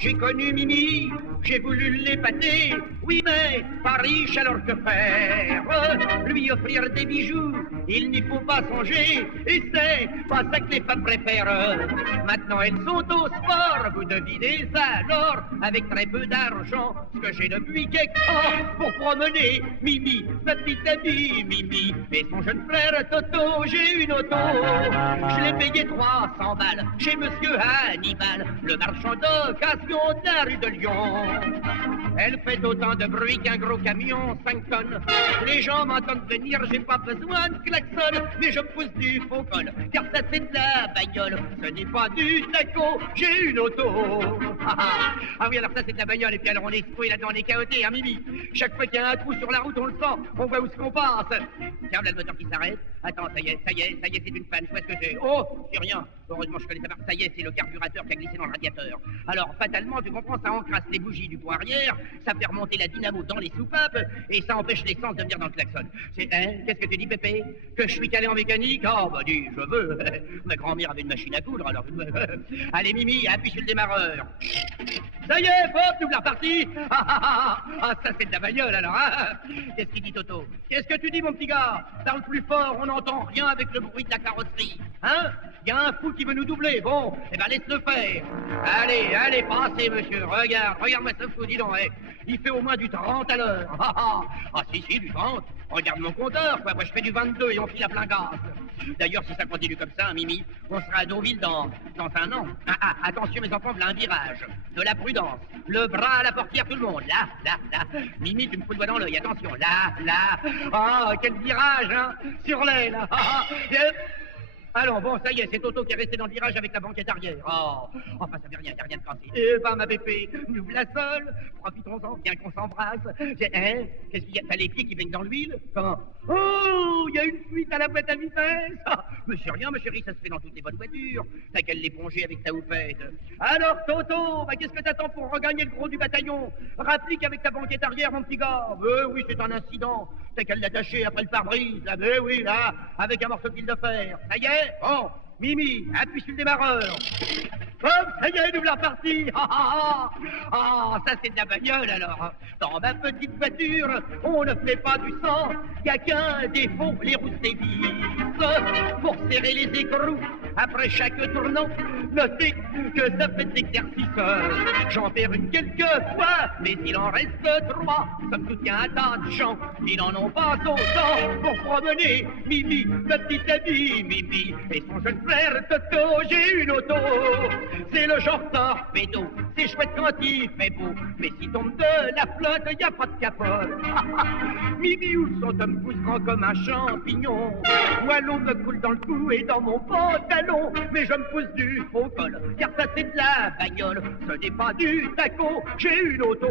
j'ai connu Mimi, j'ai voulu l'épater. Oui, mais pas riche, alors que faire? Lui offrir des bijoux, il n'y faut pas songer. Et c'est pas ça que les femmes préfèrent. Maintenant, elles sont au sport, vous devinez ça alors? Avec très peu d'argent, ce que j'ai depuis quelque temps, pour promener Mimi, ma petite amie Mimi, et son jeune frère Toto, j'ai une auto. Je l'ai payé 300 balles chez Monsieur Hannibal, le marchand d'occasion de la rue de Lyon. Elle fait autant de bruit qu'un gros camion, 5 tonnes. Les gens m'entendent venir, j'ai pas besoin de klaxon, mais je pousse du faux col, car ça c'est de la bagnole, ce n'est pas du taco, j'ai une auto. Ah oui, alors ça c'est de la bagnole, et puis alors on est secoué là-dedans, on est chaoté, hein Mimi? Chaque fois qu'il y a un trou sur la route, on le sent, on voit où ce qu'on passe. Tiens, là le moteur qui s'arrête. Attends, ça y est, c'est une panne, je vois ce que j'ai. Oh, c'est rien. Heureusement, je connais ça. Ça y est, c'est le carburateur qui a glissé dans le radiateur. Alors, fatalement, tu comprends, ça encrasse les bougies du pont arrière, ça fait remonter la dynamo dans les soupapes, et ça empêche l'essence de venir dans le klaxon. C'est, hein, qu'est-ce que tu dis, Pépé? Que je suis calé en mécanique? Oh, bah dis, je veux. Ma grand-mère avait une machine à coudre, alors... Allez, Mimi, appuie sur le démarreur. Ça y est, hop, double la repartie. Ah, ça c'est de la bagnole, alors, hein? Qu'est-ce qu'il dit, Toto? Qu'est-ce que tu dis, mon petit gars? Parle plus fort, on n'entend rien avec le bruit de la carrosserie. Hein? Il y a un fou qui veut nous doubler. Bon, eh ben laisse-le faire. Allez, passez, monsieur. Regarde-moi ce fou, dis donc. Il fait au moins du 30 à l'heure. Ah, si, du 30. Regarde mon compteur, quoi. Moi, je fais du 22 et on file à plein gaz. D'ailleurs, si ça continue comme ça, Mimi, on sera à Deauville dans un an. Attention, mes enfants, voilà un virage. De la prudence. Le bras à la portière, tout le monde. Là. Mimi, tu me fous le doigt dans l'œil. Attention, là. Ah, quel virage, hein. Sur l'aile. Allons, bon, ça y est, c'est Toto qui est resté dans le virage avec la banquette arrière. Oh, enfin, ça veut rien, y a rien de cassé. Eh ben, ma bébé, nous la seule. Profitons-en, bien qu'on s'embrasse. Hein? Qu'est-ce qu'il y a? T'as les pieds qui baignent dans l'huile? Comment? Oh, il y a une fuite à la boîte à vitesse. Mais c'est rien, ma chérie, ça se fait dans toutes les bonnes voitures. T'as qu'à l'éponger avec ta houppette. Alors, Toto, bah, qu'est-ce que t'attends pour regagner le gros du bataillon? Rapplique avec ta banquette arrière, mon petit gars. Oui, c'est un incident. T'as qu'à l'attacher après le pare-brise. Oui, là, avec un morceau de fil de fer. Ça y est? Bon, Mimi, appuie sur le démarreur. Hop, ça y est, nous la partie. Ça c'est de la bagnole alors. Dans ma petite voiture, on ne fait pas du sang. Y a qu'un défaut, les roues sévissent. Pour serrer les écrous, après chaque tournant, notez que ça fait de l'exercice. J'en perds une quelquefois, mais il en reste 3. Somme toute, y a un tas de gens qui n'en ont pas autant pour promener Mimi, ma petite amie Mimi, et son jeune frère Toto, j'ai une auto. C'est le genre torpedo, c'est chouette quand il fait beau, mais si tombe de la flotte, y a pas de capote. Mimi ou son homme pousse grand comme un champignon. Moi l'eau me coule dans le cou et dans mon pantalon, mais je me pousse du faux col, car ça c'est de la bagnole, ce n'est pas du taco, j'ai une auto.